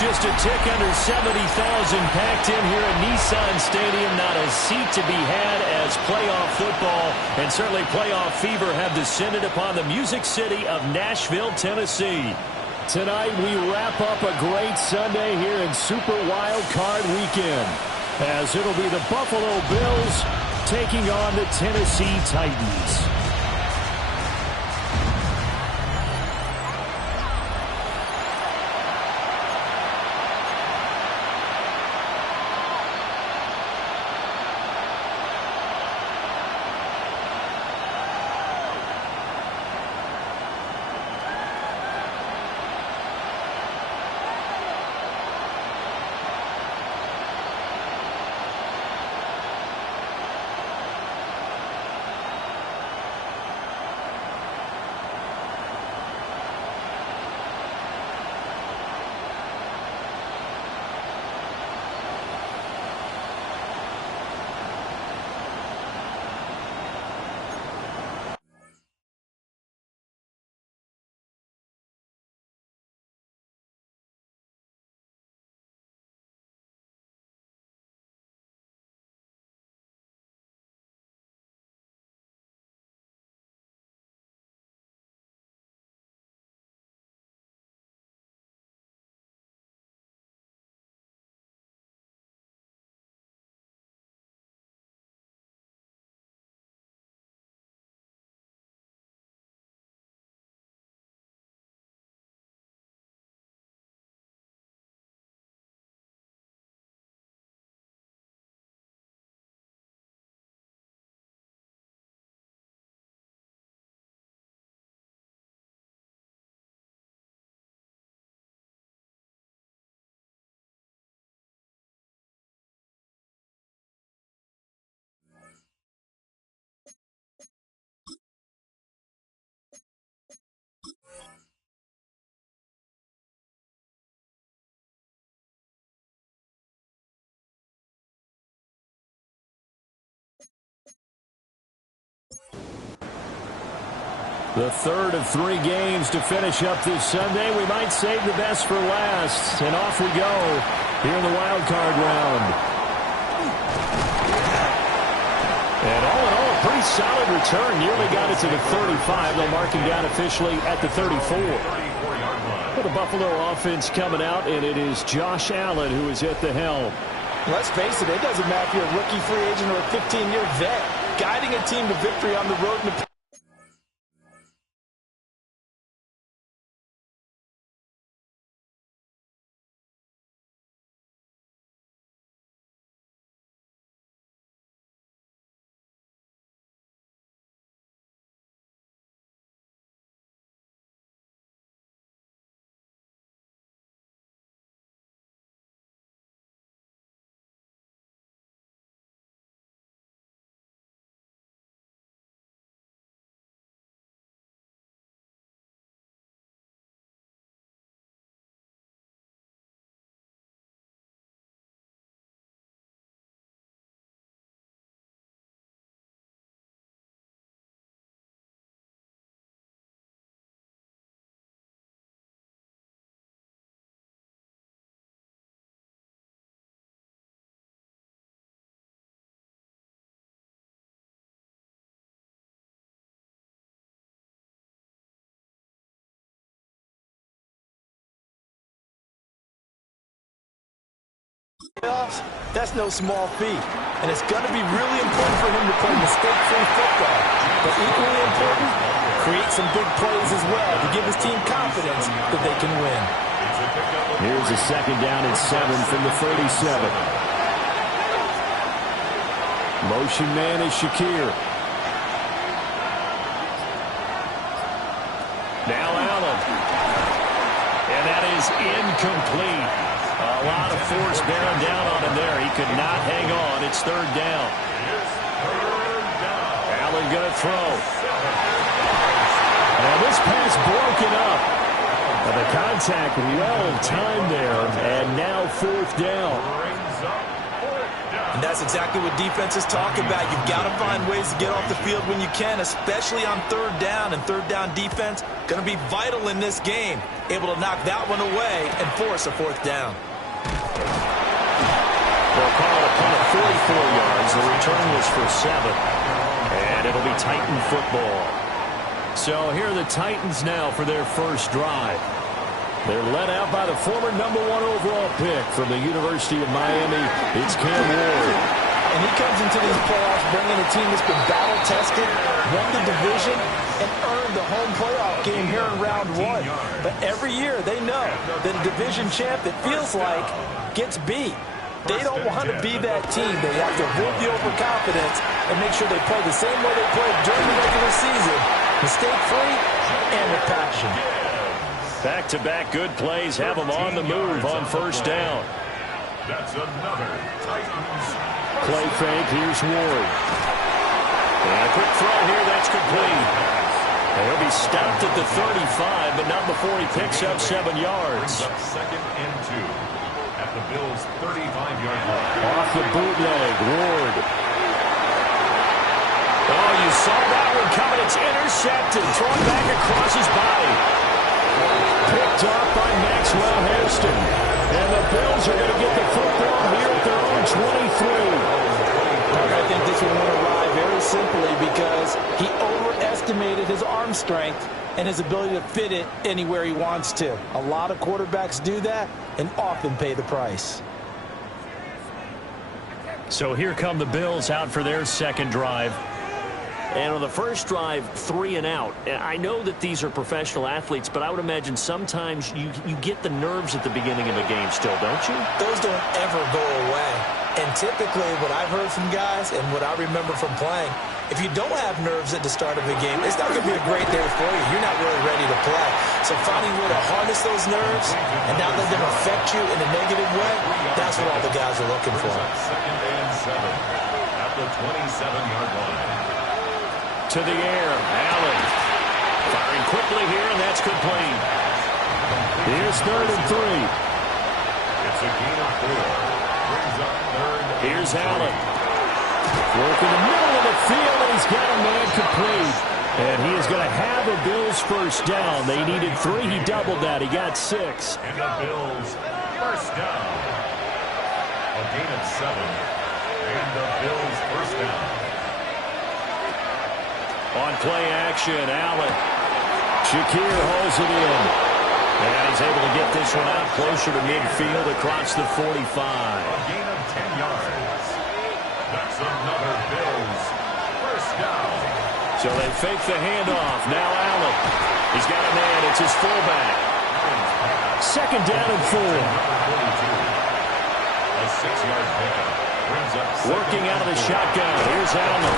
just a tick under 70,000 packed in here at Nissan Stadium. Not a seat to be had as playoff football and certainly playoff fever have descended upon the Music City of Nashville, Tennessee. Tonight we wrap up a great Sunday here in Super Wild Card Weekend, as it'll be the Buffalo Bills taking on the Tennessee Titans. The third of 3 games to finish up this Sunday. We might save the best for last. And off we go here in the wild card round. And all in all, a pretty solid return. Nearly got it to the 35. They'll mark him down officially at the 34. For the Buffalo offense coming out, and it is Josh Allen who is at the helm. Let's face it doesn't matter if you're a rookie free agent or a 15-year vet. Guiding a team to victory on the road in the playoffs, that's no small feat. And it's going to be really important for him to play mistake-free football. But equally important, create some big plays as well to give his team confidence that they can win. Here's a 2nd down and 7 from the 37. Motion man is Shakir. Now Allen. And that is incomplete. A lot of force bearing down on him there. He could not hang on. It's 3rd down. Allen going to throw. And this pass broken up. And the contact well timed there. And now 4th down. And that's exactly what defenses talk about. You've got to find ways to get off the field when you can, especially on third down. And third down defense going to be vital in this game. Able to knock that one away and force a fourth down. They'll call it a punt of 44 yards. The return was for 7. And it'll be Titan football. So here are the Titans now for their first drive. They're led out by the former #1 overall pick from the University of Miami. It's Cam Ward. And he comes into these playoffs bringing a team that's been battle-tested, won the division, and earned the home playoff game here in round 1. But every year they know that a division champ, it feels like, gets beat. They don't want to be that team. They have to avoid the overconfidence and make sure they play the same way they played during the regular season, mistake-free and with passion. Back-to-back good plays have them on the move on first down. That's another Titans. Play fake, here's Ward. And a quick throw here, that's complete. And he'll be stopped at the 35, but not before he picks up 7 yards. Second and 2 at the Bills' 35-yard line. Off the bootleg, Ward. Oh, you saw that one coming. It's intercepted, thrown back across his body. Picked off by Maxwell Hairston. And the Bills are going to get the football here at their own 23. I think this one went awry very simply because he overestimated his arm strength and his ability to fit it anywhere he wants to. A lot of quarterbacks do that and often pay the price. So here come the Bills out for their second drive. And on the first drive, 3 and out. I know that these are professional athletes, but I would imagine sometimes you get the nerves at the beginning of a game still, don't you? Those don't ever go away. And typically what I've heard from guys and what I remember from playing, if you don't have nerves at the start of a game, it's not going to be a great day for you. You're not really ready to play. So finding a way to harness those nerves and not let them affect you in a negative way, that's what all the guys are looking for. Second and 7 at the 27-yard line. To the air, Allen. Firing quickly here, and that's complete. Here's 3rd and 3. It's a gain of 4. Brings up 3rd. Here's Allen. Work in the middle of the field, and he's got a man complete. And he is going to have a Bills first down. They needed 3. He doubled that. He got 6. And the Bills first down. A gain of 7. And the Bills first down. On play action, Allen. Shakir holds it in. And he's able to get this one out closer to midfield across the 45. A gain of 10 yards. That's another Bills first down. So they fake the handoff. Now Allen. He's got a man. It's his fullback. Second down and 4. A 6-yard pickup. Working out of the shotgun. Here's Allen.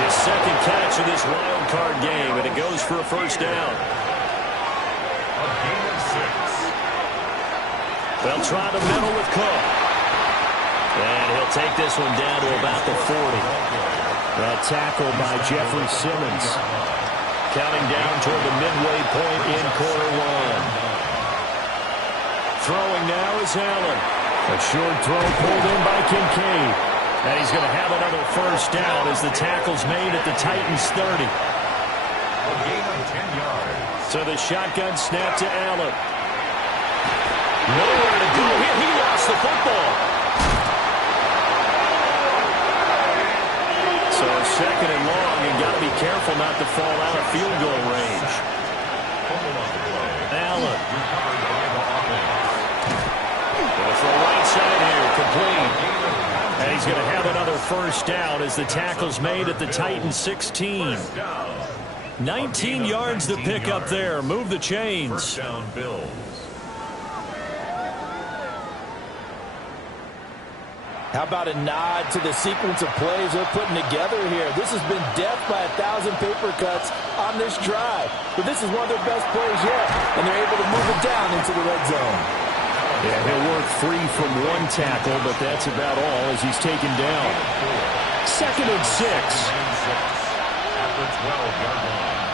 His second catch of this wild card game, and it goes for a first down. A gain of 6. They'll try to middle with Cook. And he'll take this one down to about the 40. A tackle by Jeffrey Simmons. Counting down toward the midway point in quarter 1. Throwing now is Allen. A short throw pulled in by Kincaid. And he's going to have another first down as the tackle's made at the Titans' 30. A gain of 10 yards. So the shotgun snap to Allen. Nowhere to go here. He lost the football. So second and long, you got to be careful not to fall out of field goal range. Allen. For right side here, complete. And he's going to have another first down as the tackle's made at the Titans' 16. 19 yards to pick up there. Move the chains. First down, Bills. How about a nod to the sequence of plays they're putting together here? This has been death by 1,000 paper cuts on this drive. But this is one of their best plays yet, and they're able to move it down into the red zone. Yeah, he'll work free from one tackle, but that's about all as he's taken down. Second and 6. At the 12-yard line.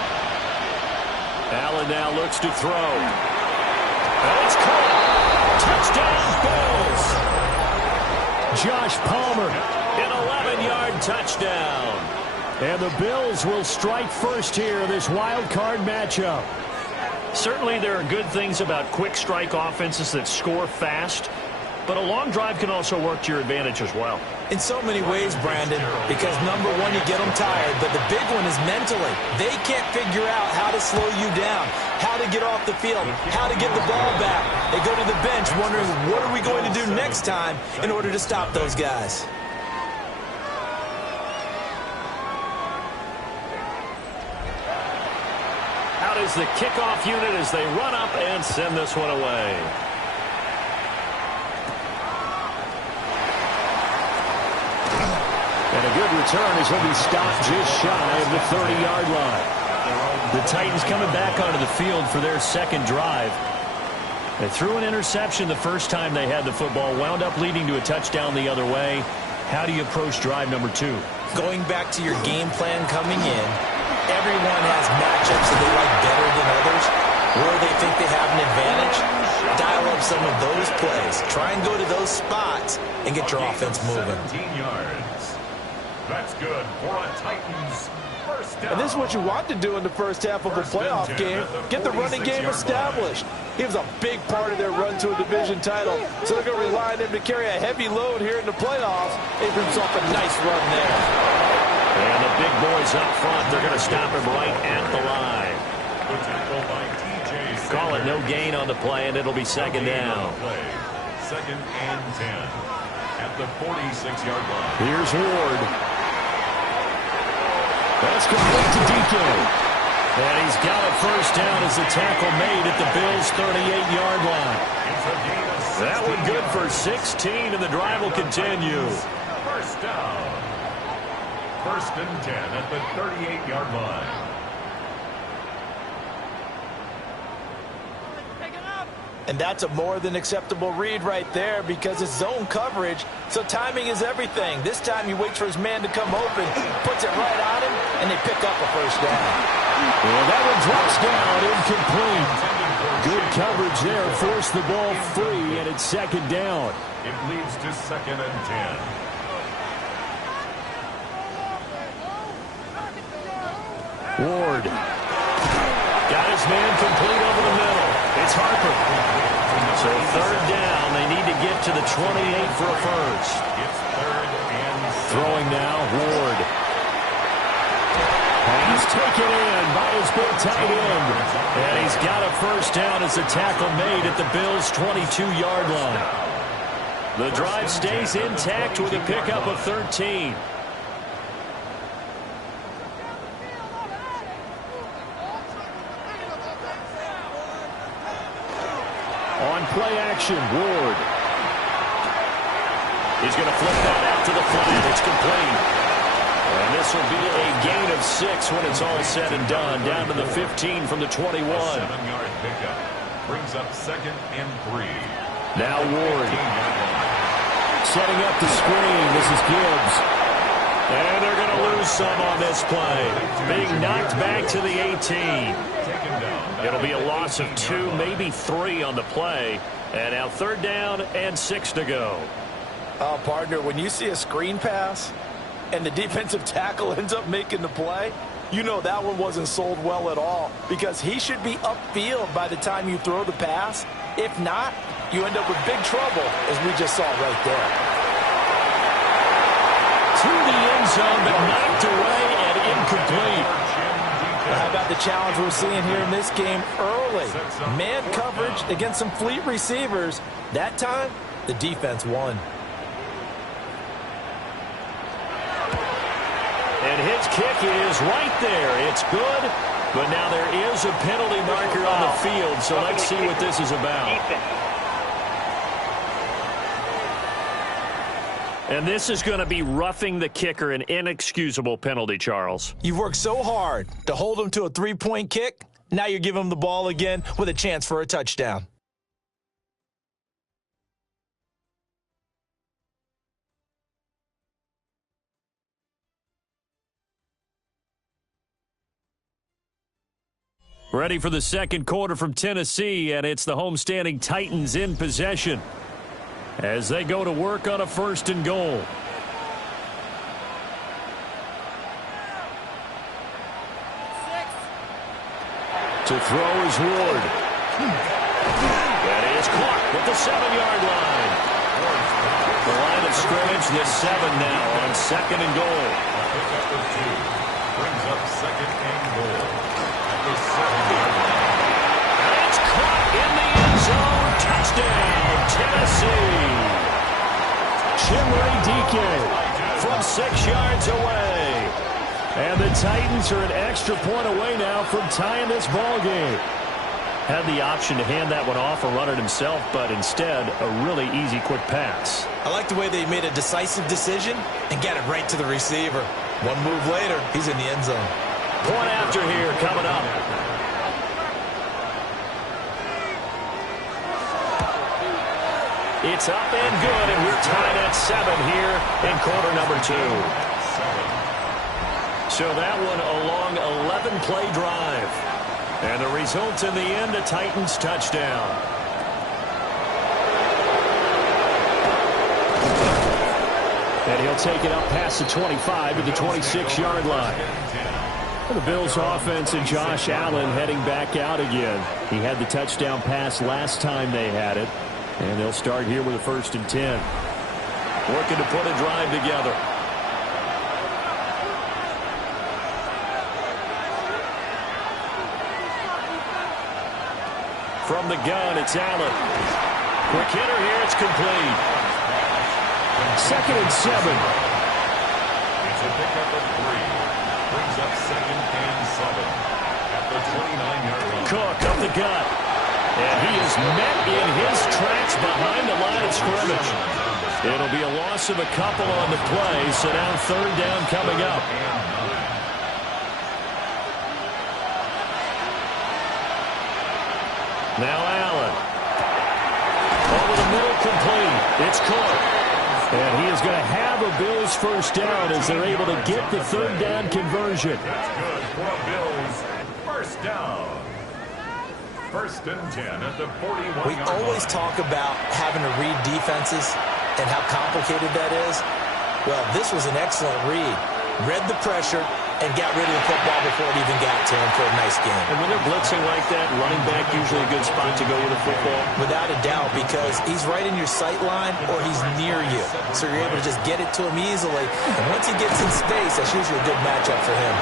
Allen now looks to throw. And it's caught. Touchdown, Bills. Josh Palmer, an 11-yard touchdown. And the Bills will strike first here in this wild card matchup. Certainly there are good things about quick strike offenses that score fast, but a long drive can also work to your advantage as well. In so many ways, Brandon, because number one, you get them tired, but the big one is mentally. They can't figure out how to slow you down, how to get off the field, how to get the ball back. They go to the bench wondering, what are we going to do next time in order to stop those guys? Out is the kickoff unit as they run up and send this one away. And a good return as he'll be stopped just shy of the 30-yard line. The Titans coming back onto the field for their second drive. They threw an interception the first time they had the football, wound up leading to a touchdown the other way. How do you approach drive number 2? Going back to your game plan coming in, everyone has matchups that they like better than others, where they think they have an advantage. Dial up some of those plays. Try and go to those spots and get your offense moving. 17 yards. That's good for a Titans first down. And this is what you want to do in the first half of a playoff game. Get the running game established. He was a big part of their run to a division title, so they're going to rely on him to carry a heavy load here in the playoffs. Give himself a nice run there. And the big boys up front, they're going to stop him right at the line. The tackle by TJ. Call it no gain on the play, and it'll be second down. Second and 10 at the 46-yard line. Here's Ward. That's complete to DK. And he's got a first down as the tackle made at the Bills' 38-yard line. That one good for 16, and the drive will continue. First down. First and 10 at the 38-yard line. And that's a more than acceptable read right there because it's zone coverage, so timing is everything. This time he waits for his man to come open, puts it right on him, and they pick up a first down. Well, that one drops down, incomplete. Good coverage there, forced the ball free, and it's second down. It leads to second and 10. Ward. Got his man complete over the middle. It's Harper. So third down, they need to get to the 28 for a first. It's third and 7. Throwing now, Ward. Pass taken in by his big tight end. And he's got a first down as the tackle made at the Bills' 22-yard line. The drive stays intact with a pickup of 13. On play action, Ward. He's going to flip that out to the flat. It's complete. And this will be a gain of 6 when it's all said and done. Down to the 15 from the 21. A 7-yard pickup brings up second and 3. Now Ward. Setting up the screen. This is Gibbs. And they're going to lose some on this play. Being knocked back to the 18. It'll be a loss of 2, maybe 3 on the play. And now third down and 6 to go. Oh, partner, when you see a screen pass and the defensive tackle ends up making the play, you know that one wasn't sold well at all because he should be upfield by the time you throw the pass. If not, you end up with big trouble, as we just saw right there. To the end zone, but knocked away and incomplete. How about the challenge we're seeing here in this game early? Man coverage against some fleet receivers. That time, the defense won. And his kick is right there. It's good, but now there is a penalty marker on the field, so let's see what this is about. And this is going to be roughing the kicker, an inexcusable penalty, Charles. You've worked so hard to hold him to a three-point kick. Now you give him the ball again with a chance for a touchdown. Ready for the second quarter from Tennessee, and it's the homestanding Titans in possession. as they go to work on a 1st and goal. To throw is Ward. That is caught with the 7-yard line. The line of scrimmage, the 7 now on 2nd and goal. A pickup of 2 brings up 2nd and goal at the 7-yard line. And it's caught in the end zone. Touchdown, Tennessee. Chimere Dike from 6 yards away. And the Titans are an extra point away now from tying this ball game. Had the option to hand that one off or run it himself, but instead, a really easy, quick pass. I like the way they made a decisive decision and got it right to the receiver. One move later, he's in the end zone. Point after here coming up. It's up and good, and we're tied at 7 here in quarter number 2. So that one a long 11-play drive. And the result in the end, a Titans touchdown. And he'll take it up past the 25 to the 26-yard line. And the Bills offense and Josh Allen heading back out again. He had the touchdown pass last time they had it. And they'll start here with a 1st and 10. Working to put a drive together. From the gun, it's Allen. Quick hitter here, it's complete. 2nd and 7. It's a pickup of 3. Brings up 2nd and 7 at the 29-yard line. Cook up the gut. And he is met in his tracks behind the line of scrimmage. It'll be a loss of a couple on the play, so now 3rd down coming up. Now Allen. Over the middle, complete. It's Cook. And he is going to have a Bills 1st down as they're able to get the 3rd down conversion. That's good for a Bills 1st down. 1st and 10 at the 41-yard line. We always talk about having to read defenses and how complicated that is. Well, this was an excellent read. Read the pressure and got rid of the football before it even got to him for a nice game. And when they're blitzing like that, running back usually a good spot to go with the football. Without a doubt, because he's right in your sight line or he's near you. So you're able to just get it to him easily. And once he gets in space, that's usually a good matchup for him.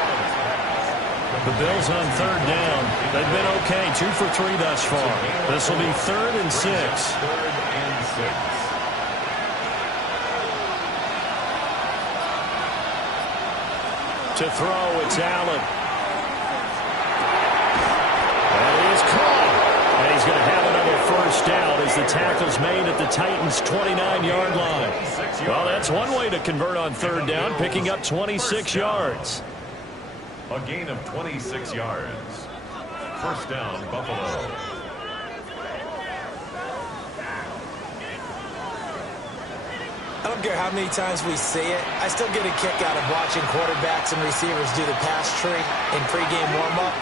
The Bills on 3rd down. They've been okay. 2 for 3 thus far. This will be 3rd and 6. 3rd and 6. To throw, it's Allen. That is caught. And he's going to have another 1st down as the tackle's made at the Titans' 29-yard line. Well, that's one way to convert on 3rd down, picking up 26 yards. A gain of 26 yards. 1st down, Buffalo. I don't care how many times we say it, I still get a kick out of watching quarterbacks and receivers do the pass tree in pregame warm-up.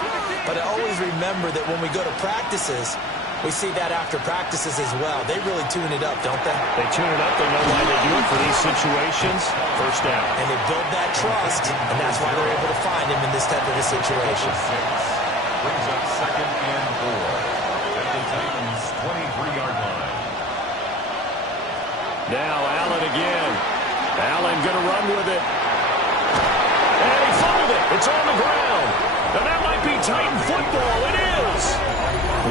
But I always remember that when we go to practices, we see that after practices as well. They really tune it up, don't they? They tune it up. They know why they do it for these situations. 1st down. And they build that trust, and that's why they're able to find him in this type of a situation. Brings up 2nd and 4 at the Titans' 23-yard line. Now Allen again. Allen going to run with it. And he fumbled it. It's on the ground. And that might be Titan football. It is.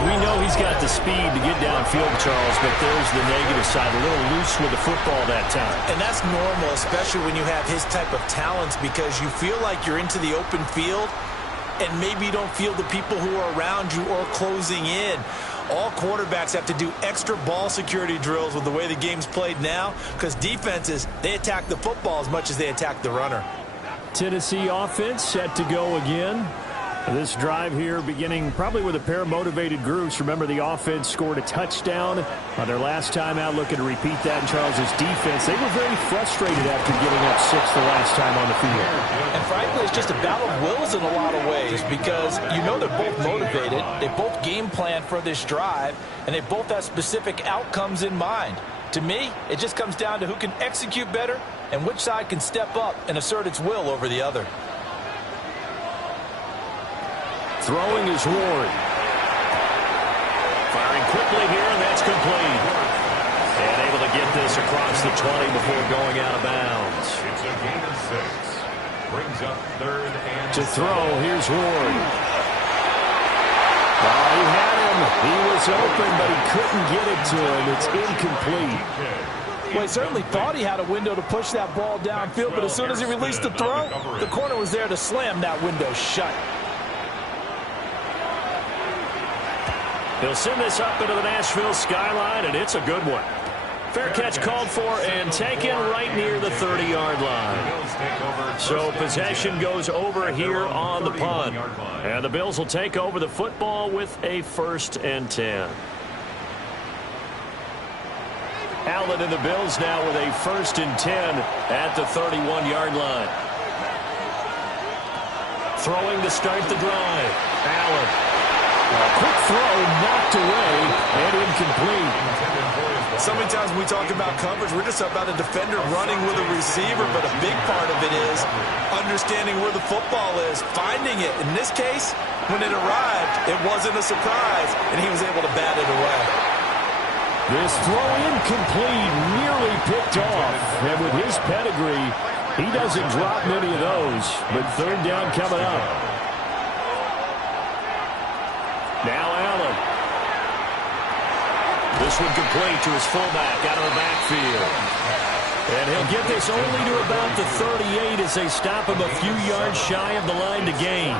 We know he's got the speed to get downfield, Charles, but there's the negative side. A little loose with the football that time. And that's normal, especially when you have his type of talents, because you feel like you're into the open field and maybe you don't feel the people who are around you or closing in. All quarterbacks have to do extra ball security drills with the way the game's played now, because defenses, they attack the football as much as they attack the runner. Tennessee offense set to go again. This drive here beginning probably with a pair of motivated groups. Remember, the offense scored a touchdown on their last time out, looking to repeat that in Charles's defense. They were very frustrated after giving up 6 the last time on the field. And frankly, it's just a battle of wills in a lot of ways, because you know they're both motivated. They both game plan for this drive, and they both have specific outcomes in mind. To me, it just comes down to who can execute better and which side can step up and assert its will over the other. Throwing is Ward. Firing quickly here, and that's complete. And able to get this across the 20 before going out of bounds. It's a gain of 6. Brings up 3rd and to throw, here's Ward. Oh, he had him. He was open, but he couldn't get it to him. It's incomplete. Well, he certainly thought he had a window to push that ball downfield, but as soon as he released the throw, the corner was there to slam that window shut. He'll send this up into the Nashville skyline, and it's a good one. Fair catch called for and taken right near the 30-yard line. So possession goes over here on the punt. And the Bills will take over the football with a 1st and 10. Allen and the Bills now with a 1st and 10 at the 31-yard line. Throwing to start the drive. Allen. A quick throw knocked away and incomplete. So many times when we talk about coverage, we're just about a defender running with a receiver, but a big part of it is understanding where the football is, finding it. In this case, when it arrived, it wasn't a surprise, and he was able to bat it away. This throw incomplete, nearly picked off. And with his pedigree, he doesn't drop many of those, but 3rd down coming up. Now Allen. This one complete to his fullback out of the backfield. And he'll get this only to about the 38 as they stop him a few yards shy of the line to gain.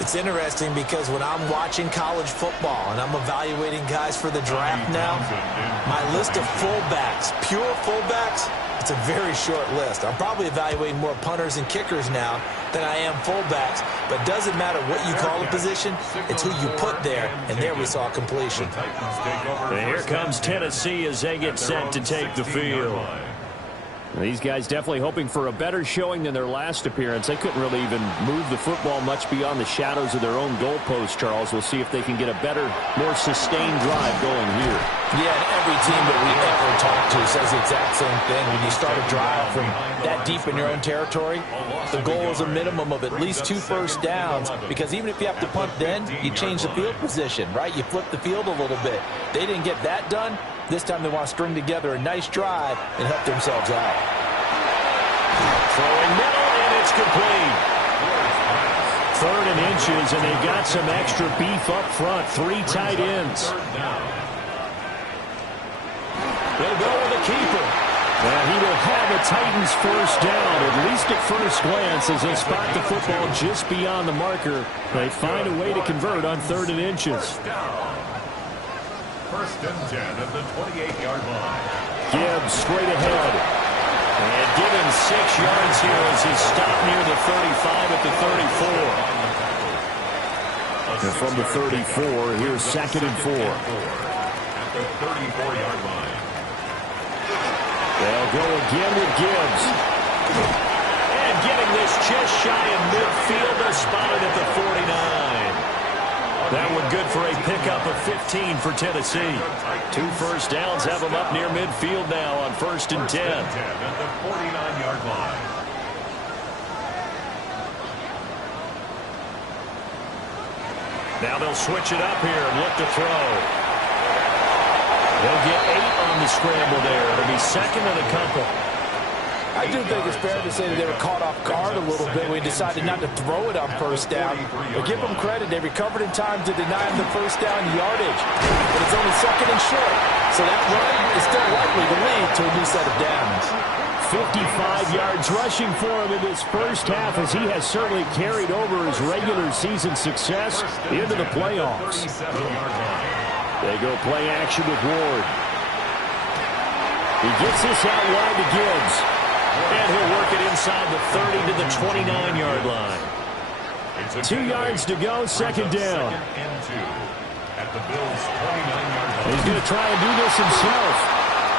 It's interesting because when I'm watching college football and I'm evaluating guys for the draft now, my list of fullbacks, pure fullbacks, it's a very short list. I'm probably evaluating more punters and kickers now than I am fullbacks, but it doesn't matter what you call a position, it's who you put there, and there we saw completion. And here comes Tennessee as they get set to take the field. These guys definitely hoping for a better showing than their last appearance. They couldn't really even move the football much beyond the shadows of their own goalpost, Charles. We'll see if they can get a better, more sustained drive going here. Yeah, and every team that we ever talk to says the exact same thing. When you start a drive from that deep in your own territory, the goal is a minimum of at least 2 first downs, because even if you have to punt then, you change the field position, right? You flip the field a little bit. They didn't get that done. This time they want to string together a nice drive and help themselves out. Throwing middle, and it's complete. 3rd and inches, and they've got some extra beef up front. 3 tight ends. They'll go with the keeper. And he will have a Titans 1st down, at least at first glance, as they spot the football just beyond the marker. They find a way to convert on 3rd and inches. 1st and 10 at the 28-yard line. Gibbs straight ahead. And give him 6 yards here as he stopped near the 35 at the 34. And from the 34, here's 2nd and 4. At the 34-yard line. They'll go again with Gibbs. And getting this just shy of midfield, they're spotted at the 49. That one good for a pickup of 15 for Tennessee. 2 first downs have them up near midfield now on 1st and 10. At the 49-yard line. Now they'll switch it up here and look to throw. They'll get 8 on the scramble there. It'll be 2nd and a couple. I do think it's fair to say that they were caught off guard a little bit when he decided not to throw it on 1st down. But give them credit. They recovered in time to deny him the 1st down yardage. But it's only 2nd and short. So that run is still likely to lead to a new set of downs. 55 yards rushing for him in this first half, as he has certainly carried over his regular season success into the playoffs. They go play action with Ward. He gets this out wide to Gibbs. And he'll work it inside the 30 to the 29-yard line. 2 yards to go, 2nd down. At the Bills' 29-yard line. He's going to try and do this himself.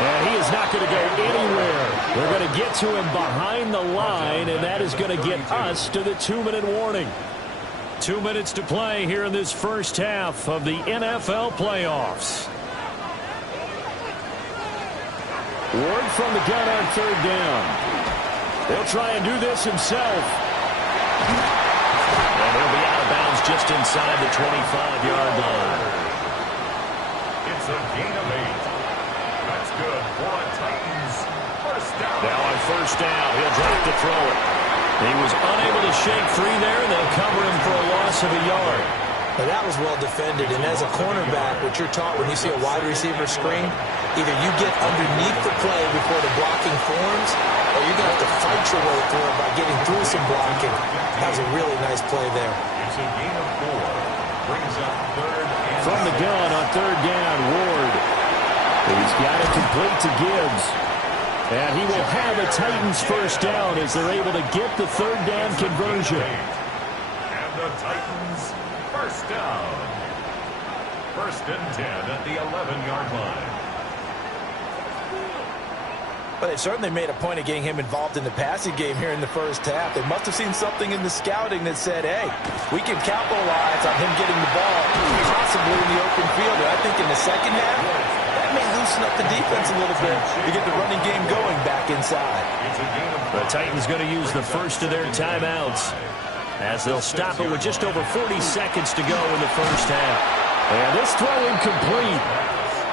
And he is not going to go anywhere. They're going to get to him behind the line, and that is going to get us to the 2-minute warning. 2 minutes to play here in this first half of the NFL playoffs. Ward from the gun on third down. He'll try and do this himself. And he'll be out of bounds just inside the 25-yard line. It's a gain of 8. That's good for a Titans first down. Now on first down, he'll drop to throw it. He was unable to shake free there, and they'll cover him for a loss of a yard. Now that was well defended, and as a cornerback, what you're taught when you see a wide receiver screen, either you get underneath the play before the blocking forms, or you're going to have to fight your way through it by getting through some blocking. That was a really nice play there. It's a gain of 4. Brings up third and From the gun on third down, Ward. He's got it complete to Gibbs. And he will have a Titans first down as they're able to get the third down conversion. And the Titans first down. First and 10 at the 11-yard line. But they certainly made a point of getting him involved in the passing game here in the first half. They must have seen something in the scouting that said, hey, we can capitalize on him getting the ball, possibly in the open field. And I think in the second half, that may loosen up the defense a little bit to get the running game going back inside. The Titans going to use the first of their timeouts as they'll stop it with just over 40 seconds to go in the first half. And this throw incomplete.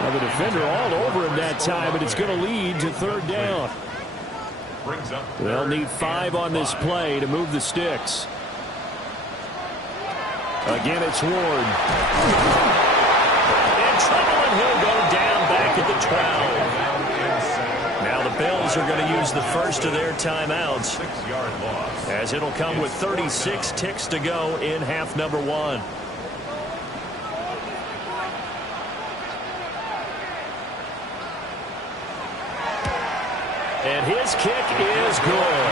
Now the defender all over him that time, but it's going to lead to third down. They'll need 5 on this play to move the sticks. Again, it's Ward. In trouble, and he'll go down back at the 12. Now the Bills are going to use the first of their timeouts, as it'll come with 36 ticks to go in half number 1. And his kick is good.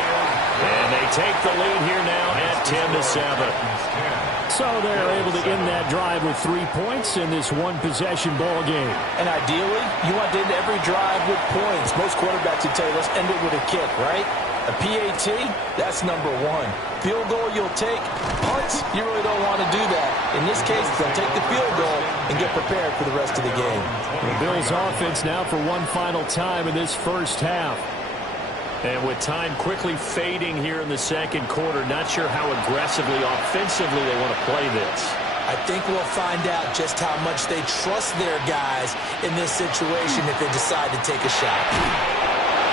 And they take the lead here now at 10-7. So they're able to end that drive with 3 points in this one-possession ball game. And ideally, you want to end every drive with points. Most quarterbacks would tell you, let's end it with a kick, right? A PAT, that's number 1. Field goal you'll take. Punts, you really don't want to do that. In this case, they'll take the field goal and get prepared for the rest of the game. The Bills offense now for one final time in this first half. And with time quickly fading here in the second quarter, not sure how aggressively, offensively they want to play this. I think we'll find out just how much they trust their guys in this situation if they decide to take a shot.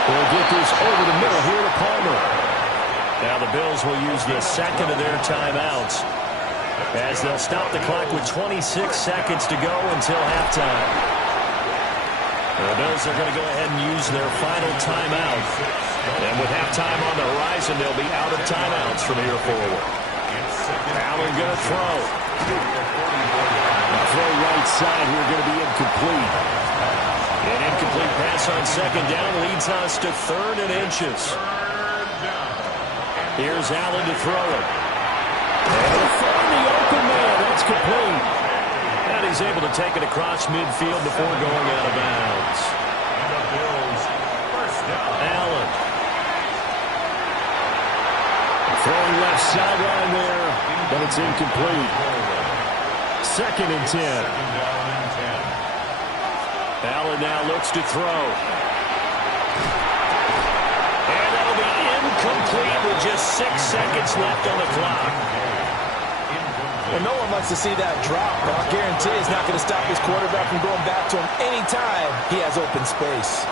We'll get this over the middle here to Palmer. Now the Bills will use the second of their timeouts as they'll stop the clock with 26 seconds to go until halftime. The Bills are going to go ahead and use their final timeout. And with halftime on the horizon, they'll be out of timeouts from here forward. Allen going to throw. The throw right side here going to be incomplete. An incomplete pass on second down leads us to third and inches. Here's Allen to throw it. And he'll find the open man. That's complete. And he's able to take it across midfield before going out of bounds. Allen. Throwing left sideline there, but it's incomplete. Second and 10. Allen now looks to throw. And that'll be incomplete with just 6 seconds left on the clock. Well, no one wants to see that drop, but I'll guarantee he's not going to stop his quarterback from going back to him anytime he has open space.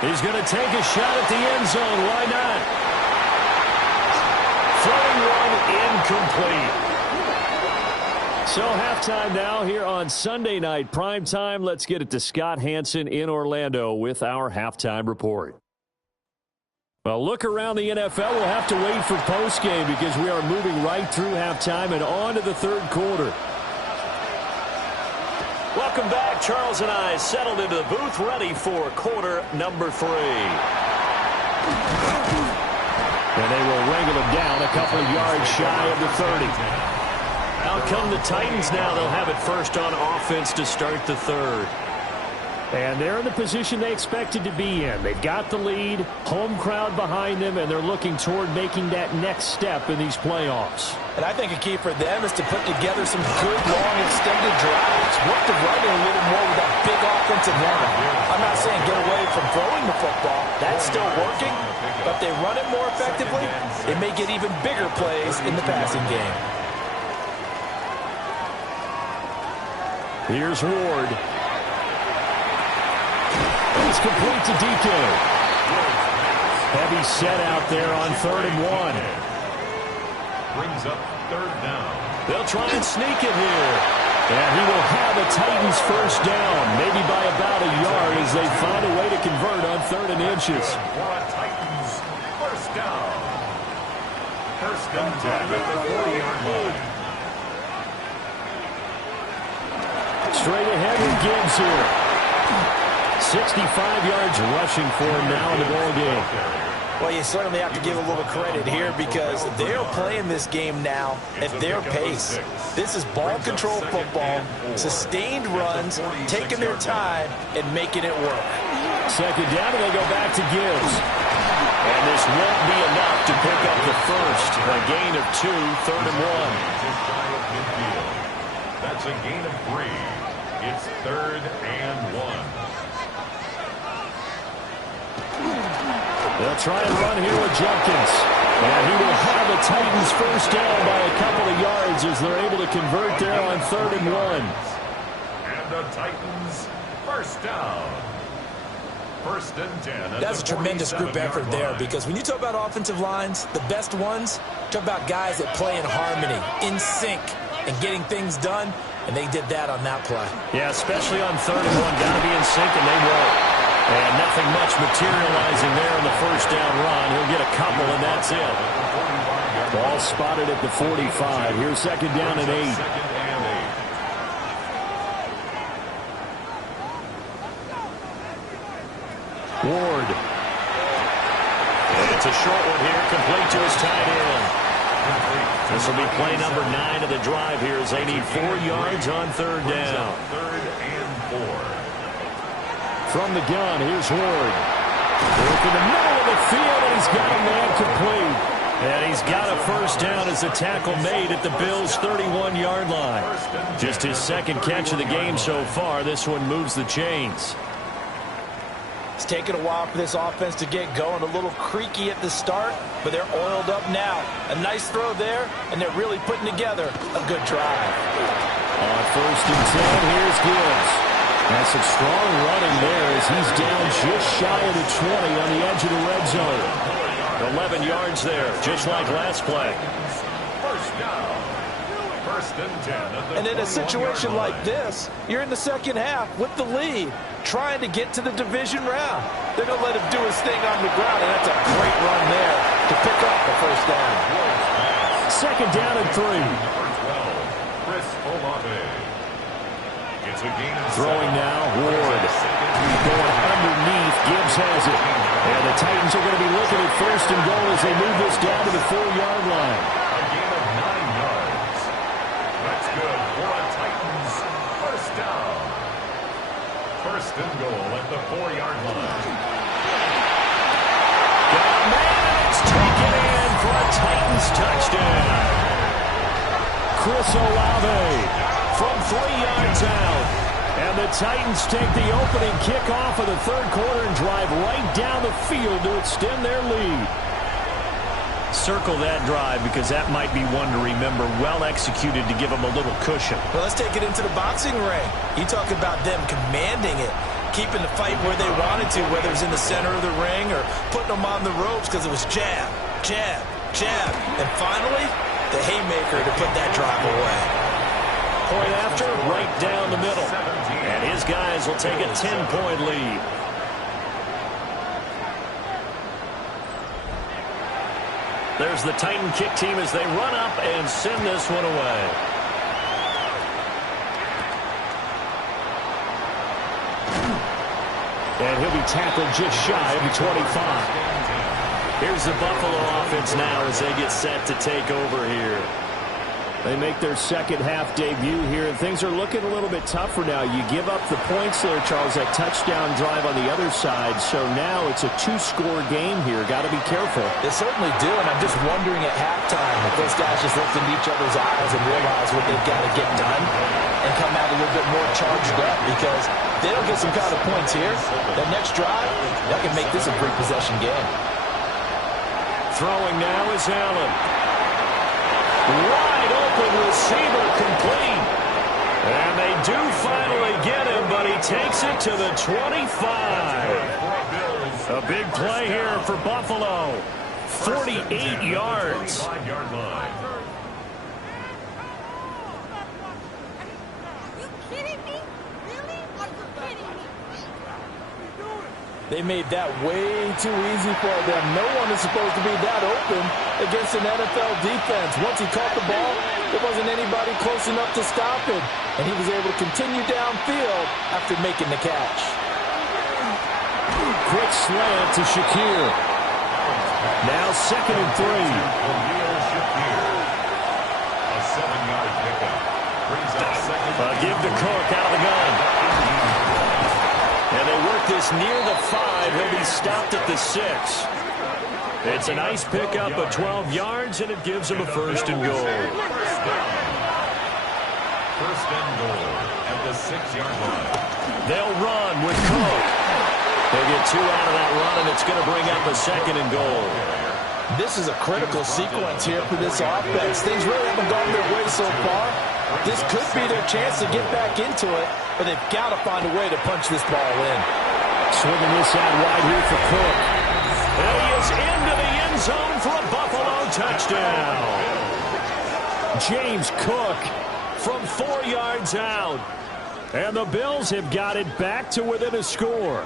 He's going to take a shot at the end zone. Why not? Throwing one incomplete. So halftime now here on Sunday night prime time. Let's get it to Scott Hanson in Orlando with our halftime report. Well, look around the NFL. We'll have to wait for postgame because we are moving right through halftime and on to the third quarter. Welcome back. Charles and I settled into the booth ready for quarter number 3. And they will wrangle them down a couple of yards shy of the 30. Out come the Titans now. They'll have it first on offense to start the third. And they're in the position they expected to be in. They've got the lead, home crowd behind them, and they're looking toward making that next step in these playoffs. And I think a key for them is to put together some good, long, extended drives. work the running a little more with that big offensive line. I'm not saying get away from throwing the football. That's still working. But if they run it more effectively, it may get even bigger plays in the passing game. Here's Ward. He's complete to DK. Heavy set out there on 3rd and 1. Brings up 3rd down. They'll try and sneak it here. And he will have a Titans first down, maybe by about a yard as they find a way to convert on 3rd and inches. For a Titans first down. 1st and 10 at the 40-yard line. Straight ahead with Gibbs here. 65 yards rushing for him now in the ball game. Well, you certainly have to give a little credit here because they're playing this game now at their pace. This is ball control football, sustained runs, taking their time and making it work. 2nd down, and they go back to Gibbs. And this won't be enough to pick up the first. A gain of 2, 3rd and 1. Just shy of midfield. That's a gain of 3. It's 3rd and 1. They'll try and run here with Jenkins. And he will have the Titans first down by a couple of yards as they're able to convert there on 3rd and 1. And the Titans first down. 1st and 10. That's a tremendous group effort there because when you talk about offensive lines, the best ones, talk about guys that play in harmony, in sync, and getting things done, and they did that on that play. Yeah, especially on 3rd and 1. Got to be in sync, and they won't. And nothing much materializing there in the first down run. He'll get a couple, and that's it. Ball spotted at the 45. Here's 2nd down and 8. Ward. And it's a short one here, complete to his tight end. This will be play number 9 of the drive here as they need 4 yards on 3rd down. 3rd and 4. From the gun, here's Ward. Work in the middle of the field, and he's got a man complete. And he's got a first down as the tackle made at the Bills' 31-yard line. Just his 2nd catch of the game so far. This one moves the chains. It's taken a while for this offense to get going. A little creaky at the start, but they're oiled up now. A nice throw there, and they're really putting together a good drive. On 1st and 10, here's Gibbs. That's some strong running there as he's down just shy of the 20 on the edge of the red zone. 11 yards there, just like last play. First down. 1st and 10. And in a situation like this, you're in the 2nd half with the lead, trying to get to the division round. They're going to let him do his thing on the ground, and that's a great run there to pick up the first down. 2nd down and 3. Chris Olave. Throwing now, Ward. Going underneath, Gibbs has it. And the Titans are going to be looking at 1st and goal as they move this down to the 4-yard line. A gain of 9 yards. That's good for a Titans first down. 1st and goal at the 4-yard line. Got a man, it's taken in for a Titans touchdown. Chris Olave from 3 yards out. And the Titans take the opening kickoff of the 3rd quarter and drive right down the field to extend their lead. Circle that drive because that might be one to remember. Well executed to give them a little cushion. Well, let's take it into the boxing ring. You talk about them commanding it, keeping the fight where they wanted to, whether it was in the center of the ring or putting them on the ropes because it was jab, jab, jab. And finally, the haymaker to put that drive away. Point after, right down the middle. And his guys will take a 10-point lead. There's the Titan kick team as they run up and send this one away. And he'll be tackled just shy of the 25. Here's the Buffalo offense now as they get set to take over here. They make their 2nd half debut here, and things are looking a little bit tougher now. You give up the points there, Charles, that touchdown drive on the other side. So now it's a 2-score game here. Got to be careful. They certainly do, and I'm just wondering at halftime if those guys just looked into each other's eyes and realized what they've got to get done. and come out a little bit more charged up, because if they don't get some kind of points here, that next drive, that can make this a free possession game. Throwing now is Allen. Wide open receiver, complete. And they do finally get him, but he takes it to the 25. A big play here for Buffalo. 48 yards. They made that way too easy for them. No one is supposed to be that open against an NFL defense. Once he caught the ball, there wasn't anybody close enough to stop him, and he was able to continue downfield after making the catch. Quick slant to Shakir. Now 2nd and 3. A 7-yard pickup. Brings up second. Give to Cook out of the gun. And they work this near the 5. He'll be stopped at the 6. It's a nice pickup of 12 yards, and it gives him a 1st and goal. 1st and goal at the 6-yard line. They'll run with Cook. They'll get 2 out of that run, and it's going to bring up a 2nd and goal. This is a critical sequence here for this offense. Things really haven't gone their way so far. This could be their chance to get back into it, but they've got to find a way to punch this ball in. Swinging this out wide here for Cook. And he is into the end zone for a Buffalo touchdown. James Cook from 4 yards out. And the Bills have got it back to within a score.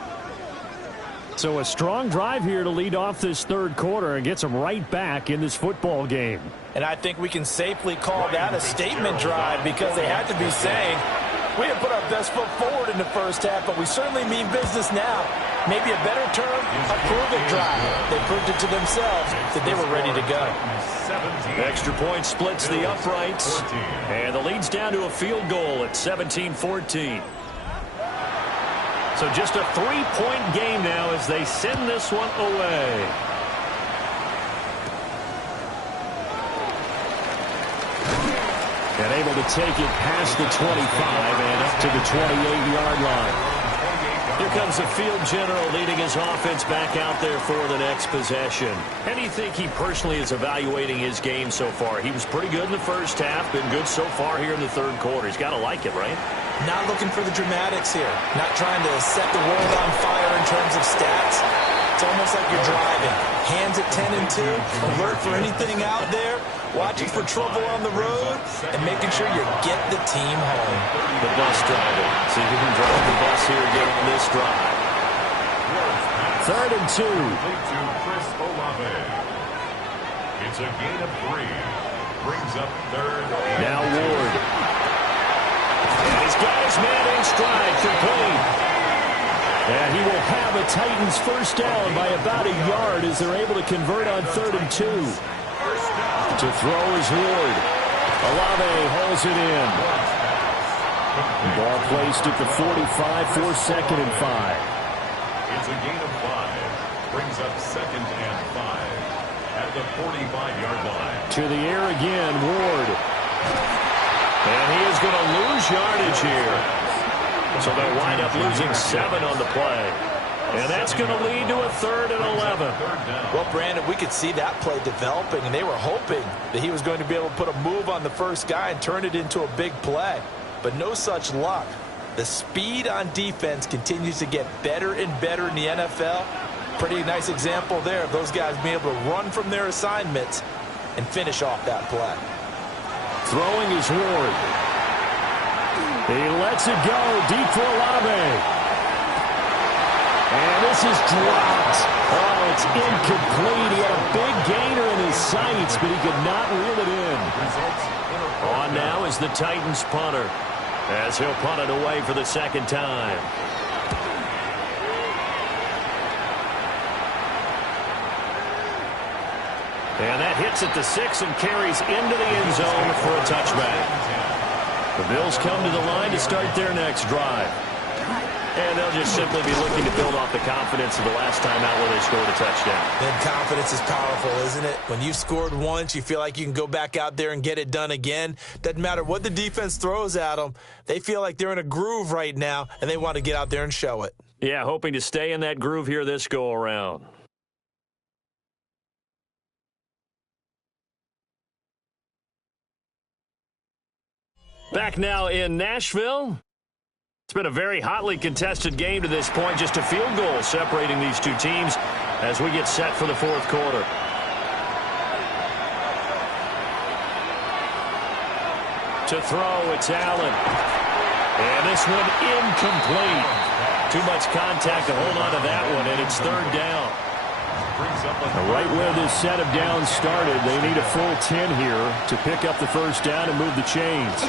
So a strong drive here to lead off this 3rd quarter and gets them right back in this football game. And I think we can safely call that a statement drive, because they had to be saying, we didn't put our best foot forward in the 1st half, but we certainly mean business now. Maybe a better term, a prove-it drive. They proved it to themselves that they were ready to go. Extra point splits the uprights, and the lead's down to a field goal at 17-14. So just a 3-point game now as they send this one away. And able to take it past the 25 and up to the 28-yard line. Here comes the field general leading his offense back out there for the next possession. And you think he personally is evaluating his game so far? He was pretty good in the 1st half, been good so far here in the 3rd quarter. He's got to like it, right? Not looking for the dramatics here. Not trying to set the world on fire in terms of stats. It's almost like you're driving. Hands at 10 and 2, alert for anything out there, watching for trouble on the road, and making sure you get the team home. The bus driver. See who can drive the bus here again on this drive. 3rd and 2. To Chris Olave. It's a gain of 3. Brings up 3rd. Now Ward. And he's got his man in stride, complete. And he will have a Titans 1st down by about a yard as they're able to convert on 3rd and 2. To throw is Ward. Olave holds it in. Ball placed at the 45 for 2nd and 5. It's a gain of 5. Brings up 2nd and 5 at the 45-yard line. To the air again, Ward. And he is going to lose yardage here. So they'll wind up losing 7 on the play. And that's going to lead to a 3rd and 11. Well, Brandon, we could see that play developing, and they were hoping that he was going to be able to put a move on the first guy and turn it into a big play. But no such luck. The speed on defense continues to get better and better in the NFL. Pretty nice example there of those guys being able to run from their assignments and finish off that play. Throwing is Ward. He lets it go deep for Olave. And this is dropped. Oh, it's incomplete. He had a big gainer in his sights, but he could not reel it in. On now is the Titans punter, as he'll punt it away for the 2nd time. And that hits at the 6 and carries into the end zone for a touchback. The Bills come to the line to start their next drive. And they'll just simply be looking to build off the confidence of the last time out where they scored a touchdown. And confidence is powerful, isn't it? When you've scored once, you feel like you can go back out there and get it done again. Doesn't matter what the defense throws at them. They feel like they're in a groove right now, and they want to get out there and show it. Yeah, hoping to stay in that groove here this go-around. Back now in Nashville. It's been a very hotly contested game to this point. Just a field goal separating these two teams as we get set for the fourth quarter. To throw, it's Allen. And this one incomplete. Too much contact to hold on to that one, and it's third down. Right where this set of downs started, they need a full 10 here to pick up the first down and move the chains.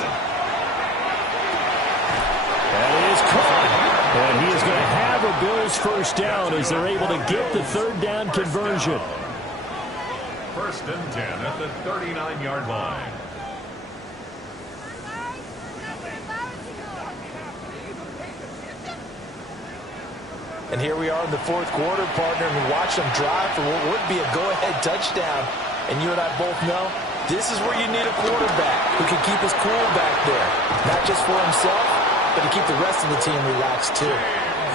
That is caught. And he is going to have a Bills first down as they're able to get the third down conversion. First and 10 at the 39-yard line. And here we are in the fourth quarter, partner, and we watch them drive for what would be a go-ahead touchdown. And you and I both know this is where you need a quarterback who can keep his cool back there. Not just for himself, but to keep the rest of the team relaxed too.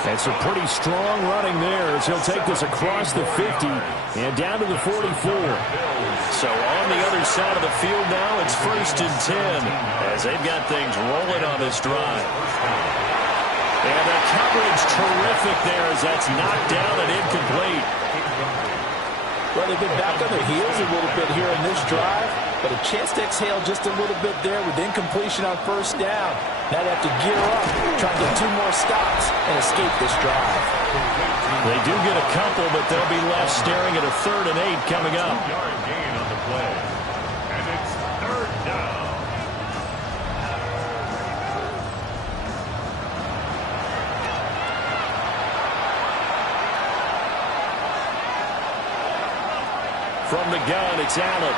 And some pretty strong running there as he'll take this across the 50 and down to the 44. So on the other side of the field now, it's first and 10 as they've got things rolling on this drive. And the coverage terrific there as that's knocked down and incomplete. Well, they've been back on their heels a little bit here in this drive, but a chance to exhale just a little bit there with incompletion on first down. Now they have to gear up, try and get 2 more stops and escape this drive. They do get a couple, but they'll be left staring at a 3rd and 8 coming up. Yard gain on the play. And it's third down. From the gun, it's Allen.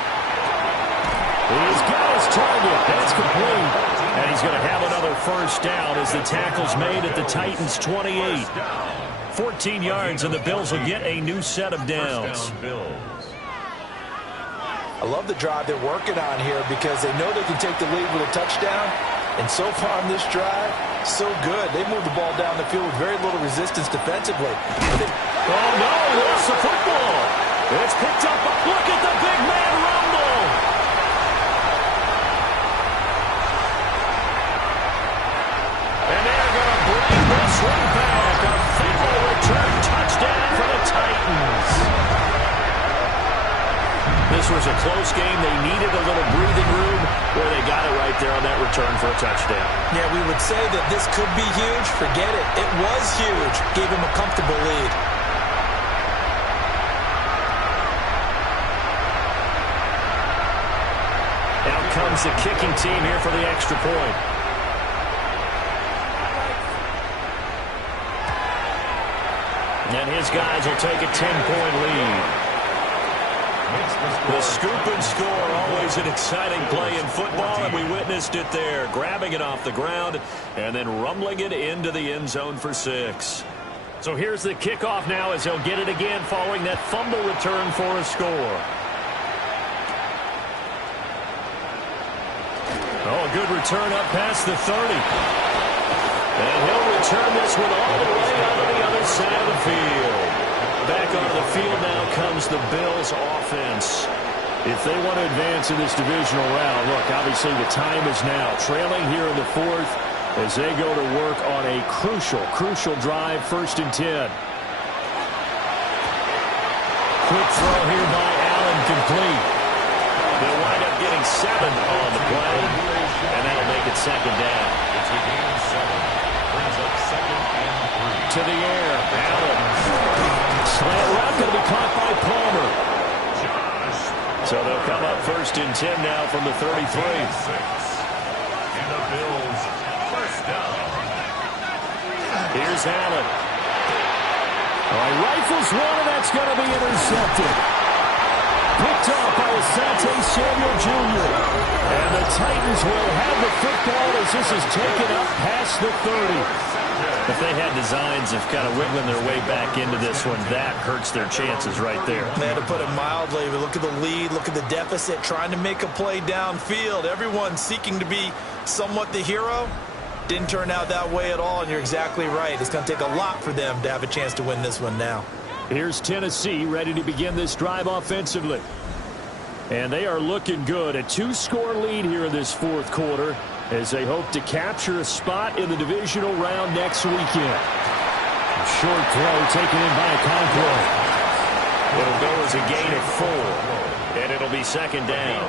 He's got his target. That's complete. And he's going to have another first down as the tackle's made at the Titans' 28. 14 yards, and the Bills will get a new set of downs. I love the drive they're working on here because they know they can take the lead with a touchdown. And so far on this drive, so good. They moved the ball down the field with very little resistance defensively. Oh, no, that's the football. It's picked up. Look at the big man rumble. And they're going to bring this one back. A final return touchdown for the Titans. This was a close game. They needed a little breathing room where they got it right there on that return for a touchdown. Yeah, we would say that this could be huge. Forget it. It was huge. Gave him a comfortable lead. Out comes the kicking team here for the extra point. And his guys will take a 10-point lead. The scoop and score, always an exciting play in football, and we witnessed it there, grabbing it off the ground and then rumbling it into the end zone for 6. So here's the kickoff now as they'll get it again following that fumble return for a score. Oh, a good return up past the 30. And he'll return this one all the way out to the other side of the field. Back onto the field now comes the Bills offense. If they want to advance in this divisional round, look, obviously the time is now. Trailing here in the 4th as they go to work on a crucial drive, 1st and 10. Quick throw here by Allen, complete. They'll wind up getting 7 on the play, and that'll make it 2nd down. It's a gain of 7. Brings up 2nd and 3. To the air, Allen. Slant route going to be caught by Palmer. So they'll come up 1st and 10 now from the 33. 6. And the Bills first down. Here's Allen. All right, rifles one, and that's going to be intercepted. Picked off by Asante Samuel Jr. And the Titans will have the football as this is taken up past the 30. If they had designs of kind of wiggling their way back into this one, that hurts their chances right there. They had to put it mildly. But look at the lead. Look at the deficit. Trying to make a play downfield. Everyone seeking to be somewhat the hero. Didn't turn out that way at all, and you're exactly right. It's going to take a lot for them to have a chance to win this one now. Here's Tennessee ready to begin this drive offensively. And they are looking good. A 2-score lead here in this fourth quarter as they hope to capture a spot in the divisional round next weekend. A short throw taken in by Okonkwo. It'll go as a gain of 4, and it'll be second down.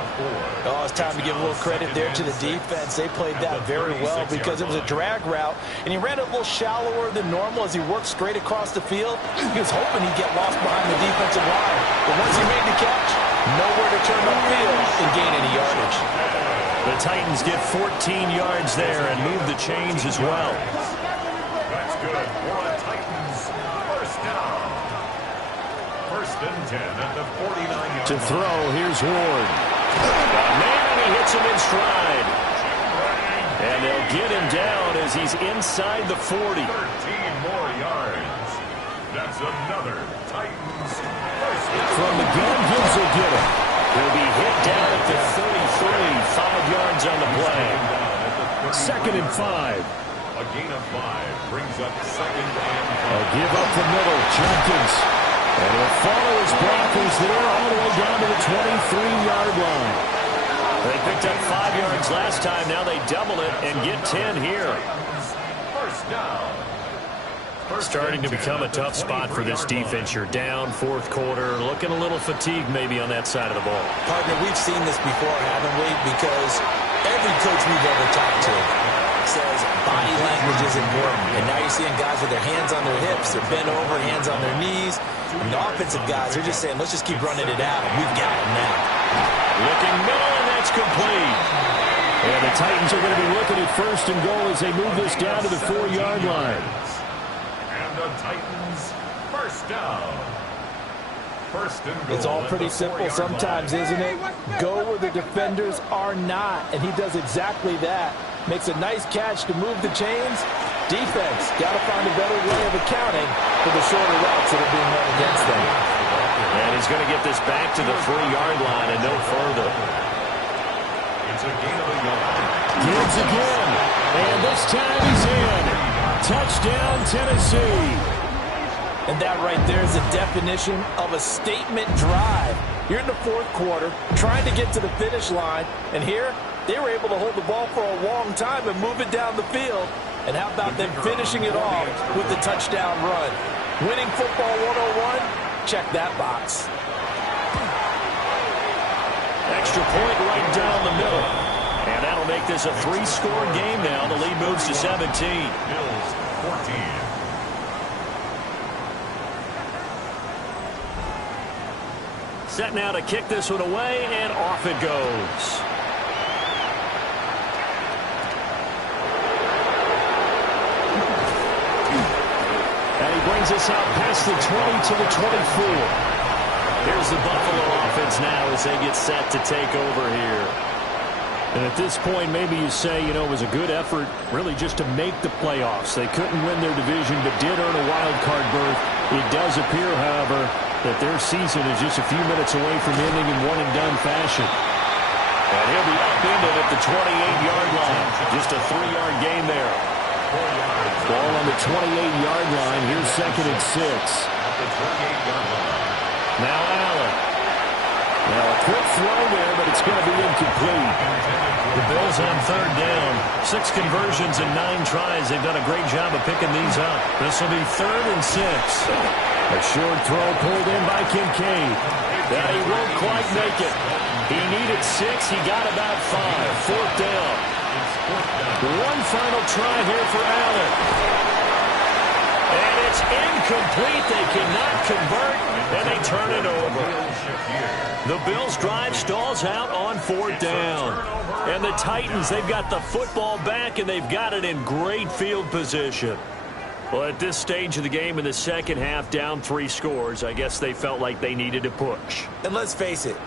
Oh, it's time to give a little credit there to the defense. They played that very well because it was a drag route, and he ran it a little shallower than normal as he worked straight across the field. He was hoping he'd get lost behind the defensive line, but once he made the catch, nowhere to turn upfield and gain any yardage. The Titans get 14 yards there and move the chains as well. That's good for the Titans. First down. First and 10 at the 49-yard To throw, here's Ward. Man, he hits him in stride. And they'll get him down as he's inside the 40. 13 more yards. That's another Titans first down. From the gun, Gibbs will get him. He'll be hit down at the 33, 5 yards on the play. Second and 5. A gain of 5 brings up second and 5. A give up the middle, Jenkins. And he'll follow his blockers there all the way down to the 23-yard line. They picked up 5 yards last time. Now they double it and get 10 here. First down. Starting to become a tough spot for this defense. You're down fourth quarter, looking a little fatigued maybe on that side of the ball. Partner, we've seen this before, haven't we? Because every coach we've ever talked to says body language is important. And now you're seeing guys with their hands on their hips, they're bent over, hands on their knees. And the offensive guys are just saying, let's just keep running it out. We've got them now. Looking middle, and that's complete. And the Titans are going to be looking at first and goal as they move this down to the 4-yard line. The Titans first down. First and goal. It's all pretty simple sometimes, isn't it? Go where the defenders are not, and he does exactly that. Makes a nice catch to move the chains. Defense got to find a better way of accounting for the shorter routes that are being run against them. And he's going to get this back to the 3-yard line and no further. It's a gain of a yard. Gibbs again, and this time he's in. Touchdown, Tennessee. And that right there is the definition of a statement drive. You're in the fourth quarter, trying to get to the finish line, and here they were able to hold the ball for a long time and move it down the field. And how about them finishing it off with the touchdown run? Winning football 101, check that box. Extra point right down the middle. And that'll make this a 3-score game now. The lead moves to 17. Bills 14. Set now to kick this one away, and off it goes. And he brings us out past the 20 to the 24. Here's the Buffalo offense now as they get set to take over here. And at this point, maybe you say, you know, it was a good effort really just to make the playoffs. They couldn't win their division, but did earn a wild card berth. It does appear, however, that their season is just a few minutes away from ending in one-and-done fashion. And he'll be upended at the 28-yard line. Just a 3-yard gain there. Ball on the 28-yard line. Here's second and 6. Now Allen. Now a quick throw there, but it's going to be incomplete. The Bills on third down. 6 conversions and 9 tries. They've done a great job of picking these up. This will be third and 6. A short throw pulled in by Kincaid. That he won't quite make it. He needed 6. He got about 5. Fourth down. One final try here for Allen. And it's incomplete. They cannot convert, and they turn it over. The Bills' drive stalls out on fourth down. And the Titans, they've got the football back, and they've got it in great field position. Well, at this stage of the game in the second half, down 3 scores, I guess they felt like they needed to push. And let's face it,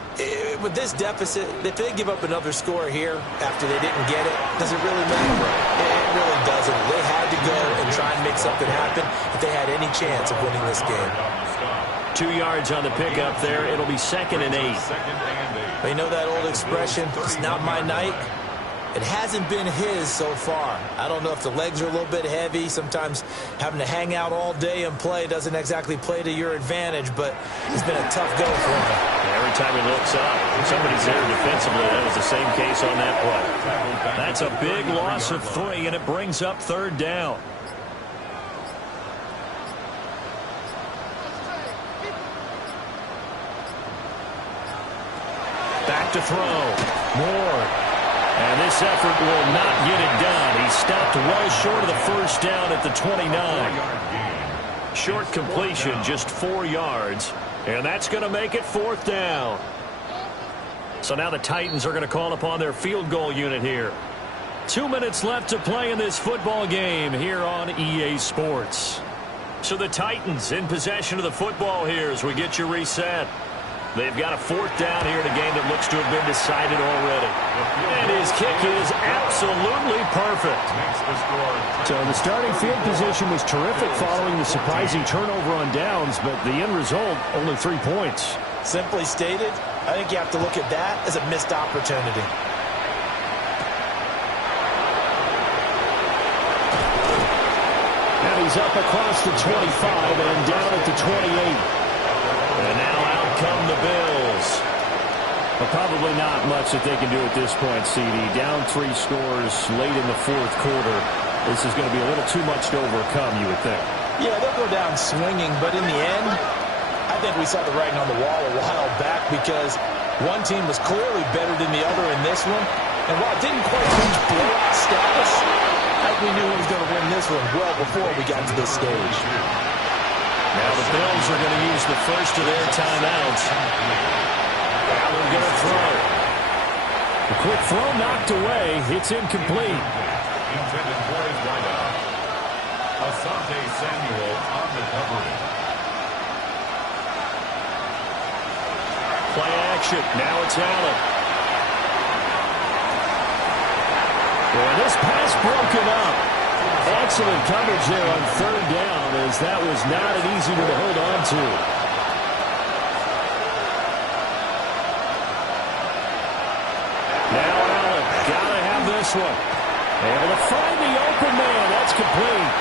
with this deficit, if they give up another score here after they didn't get it, does it really matter? It really doesn't. They had to go and try and make something happen if they had any chance of winning this game. 2 yards on the pickup there. It'll be 2nd and 8. You know that old expression, it's not my night? It hasn't been his so far. I don't know if the legs are a little bit heavy. Sometimes having to hang out all day and play doesn't exactly play to your advantage, but it's been a tough go for him. Every time he looks up, somebody's there defensively. That was the same case on that play. That's a big loss of 3, and it brings up 3rd down. Back to throw. Moore. And this effort will not get it done. He stopped well short of the 1st down at the 29. Short completion, just 4 yards. And that's going to make it 4th down. So now the Titans are going to call upon their field goal unit here. 2 minutes left to play in this football game here on EA Sports. So the Titans in possession of the football here as we get you reset. They've got a 4th down here in a game that looks to have been decided already. And his kick is absolutely perfect. So the starting field position was terrific following the surprising turnover on downs, but the end result, only 3 points. Simply stated, I think you have to look at that as a missed opportunity. And he's up across the 25 and down at the 28. And now out come the Bills. But probably not much that they can do at this point, CD. Down 3 scores late in the 4th quarter. This is going to be a little too much to overcome, you would think. Yeah, they'll go down swinging, but in the end, I think we saw the writing on the wall a while back because one team was clearly better than the other in this one. And while it didn't quite reach blowout status, I think we knew who was going to win this one well before we got to this stage. Now the Bills are going to use the first of their timeouts. Allen going to throw. A quick throw knocked away. It's incomplete. Intended for his wideout. Asante Samuel on the coverage. Play action. Now it's Allen. And this pass broken up. Excellent coverage there on 3rd down, as that was not an easy one to hold on to. Now Allen, gotta have this one. Able to find the open man. That's complete.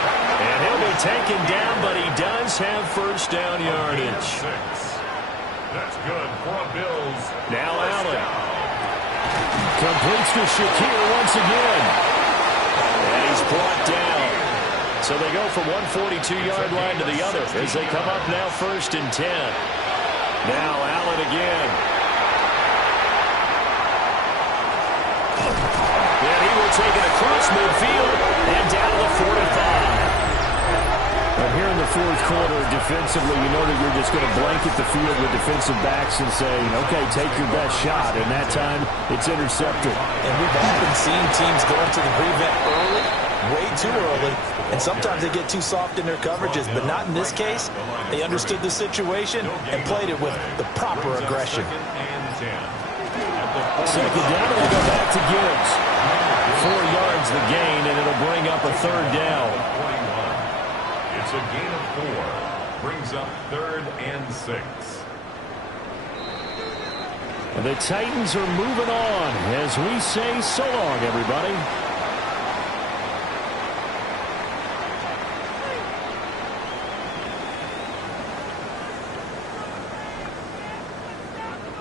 And he'll be taken down, but he does have 1st down yardage. That's good for a Bills. Now Allen. Completes to Shakir once again. And he's brought down. So they go from one 42-yard line to the other as they come up now 1st and 10. Now Allen again. And he will take it across midfield and down to the 45. And here in the 4th quarter, defensively, you know that you're just going to blanket the field with defensive backs and say, okay, take your best shot. And that time, it's intercepted. And we've often seen teams go into the prevent early, way too early, and sometimes they get too soft in their coverages, but not in this case. They understood the situation and played it with the proper aggression. 2nd down, and they go back to Gibbs. 4 yards the gain, and it'll bring up a 3rd down. It's a gain of 4. Brings up 3rd and 6. And the Titans are moving on as we say so long, everybody.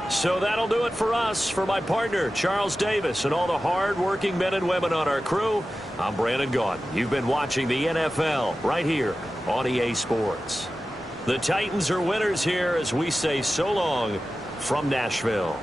So that'll do it for us. For my partner, Charles Davis, and all the hard-working men and women on our crew, I'm Brandon Gaudin. You've been watching the NFL right here on EA Sports. The Titans are winners here as we say so long from Nashville.